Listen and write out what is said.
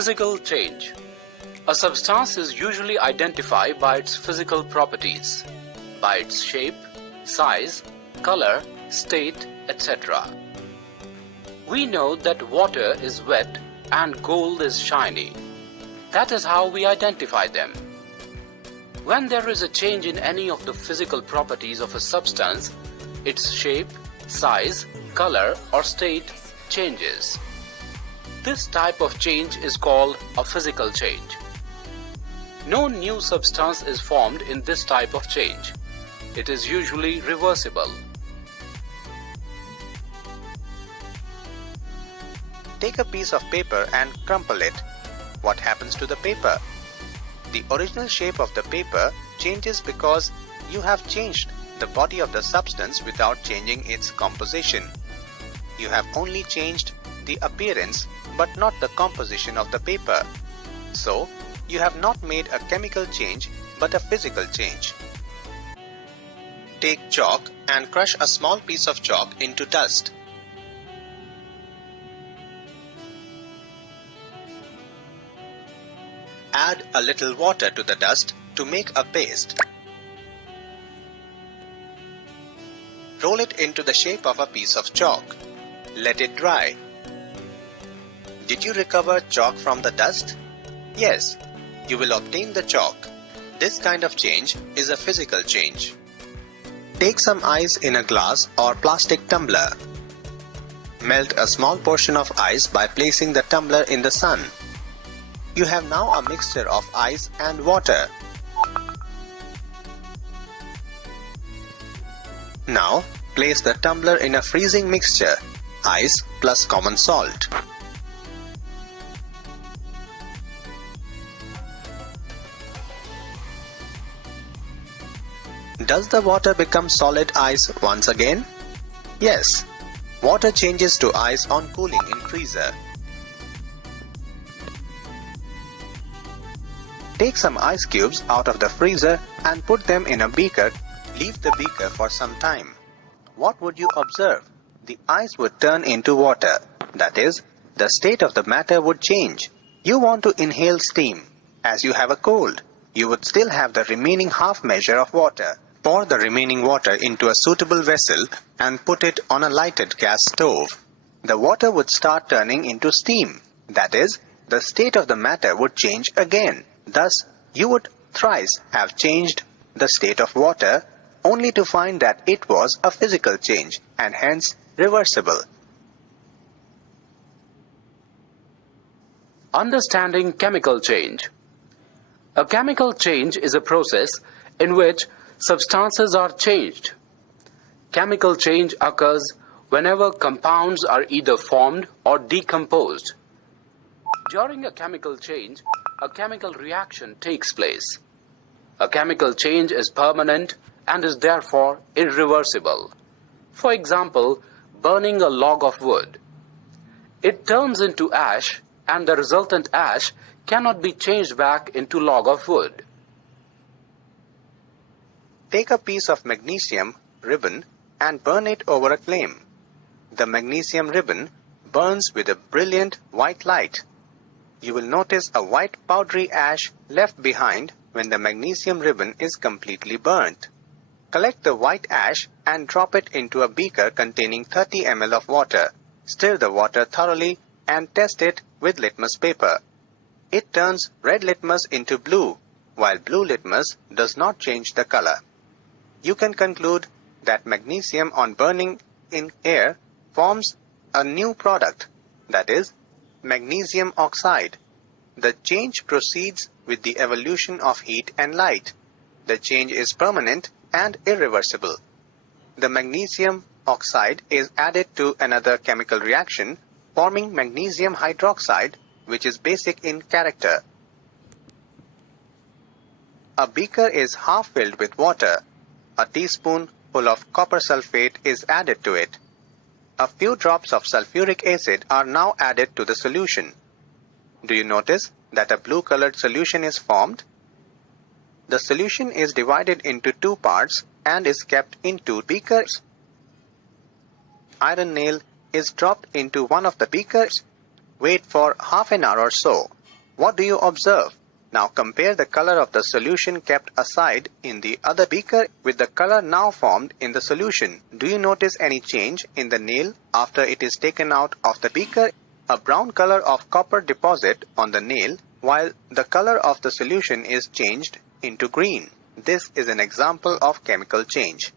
Physical change. A substance is usually identified by its physical properties, by its shape, size, color, state, etc. We know that water is wet and gold is shiny. That is how we identify them. When there is a change in any of the physical properties of a substance, its shape, size, color, or state changes. This type of change is called a physical change. No new substance is formed in this type of change. It is usually reversible. Take a piece of paper and crumple it. What happens to the paper? The original shape of the paper changes because you have changed the body of the substance without changing its composition. You have only changed the appearance but not the composition of the paper. So, you have not made a chemical change but a physical change. Take chalk and crush a small piece of chalk into dust. Add a little water to the dust to make a paste. Roll it into the shape of a piece of chalk. Let it dry. Did you recover chalk from the dust? Yes, you will obtain the chalk. This kind of change is a physical change. Take some ice in a glass or plastic tumbler. Melt a small portion of ice by placing the tumbler in the sun. You have now a mixture of ice and water. Now, place the tumbler in a freezing mixture, ice plus common salt. Does the water become solid ice once again? Yes. Water changes to ice on cooling in freezer. Take some ice cubes out of the freezer and put them in a beaker. Leave the beaker for some time. What would you observe? The ice would turn into water. That is, the state of the matter would change. You want to inhale steam. As you have a cold, you would still have the remaining half measure of water. Pour the remaining water into a suitable vessel and put it on a lighted gas stove. The water would start turning into steam. That is, the state of the matter would change again. Thus, you would thrice have changed the state of water only to find that it was a physical change and hence reversible. Understanding chemical change. A chemical change is a process in which substances are changed. Chemical change occurs whenever compounds are either formed or decomposed. During a chemical change, a chemical reaction takes place. A chemical change is permanent and is therefore irreversible. For example, burning a log of wood. It turns into ash, and the resultant ash cannot be changed back into log of wood. Take a piece of magnesium ribbon and burn it over a flame. The magnesium ribbon burns with a brilliant white light. You will notice a white powdery ash left behind when the magnesium ribbon is completely burnt. Collect the white ash and drop it into a beaker containing 30 ml of water. Stir the water thoroughly and test it with litmus paper. It turns red litmus into blue, while blue litmus does not change the color. You can conclude that magnesium on burning in air forms a new product, that is, magnesium oxide. The change proceeds with the evolution of heat and light. The change is permanent and irreversible. The magnesium oxide is added to another chemical reaction, forming magnesium hydroxide, which is basic in character. A beaker is half filled with water. A teaspoon full of copper sulfate is added to it. A few drops of sulfuric acid are now added to the solution. Do you notice that a blue-colored solution is formed? The solution is divided into two parts and is kept in two beakers. Iron nail is dropped into one of the beakers. Wait for half an hour or so. What do you observe? Now compare the color of the solution kept aside in the other beaker with the color now formed in the solution. Do you notice any change in the nail after it is taken out of the beaker? A brown color of copper deposit on the nail while the color of the solution is changed into green. This is an example of chemical change.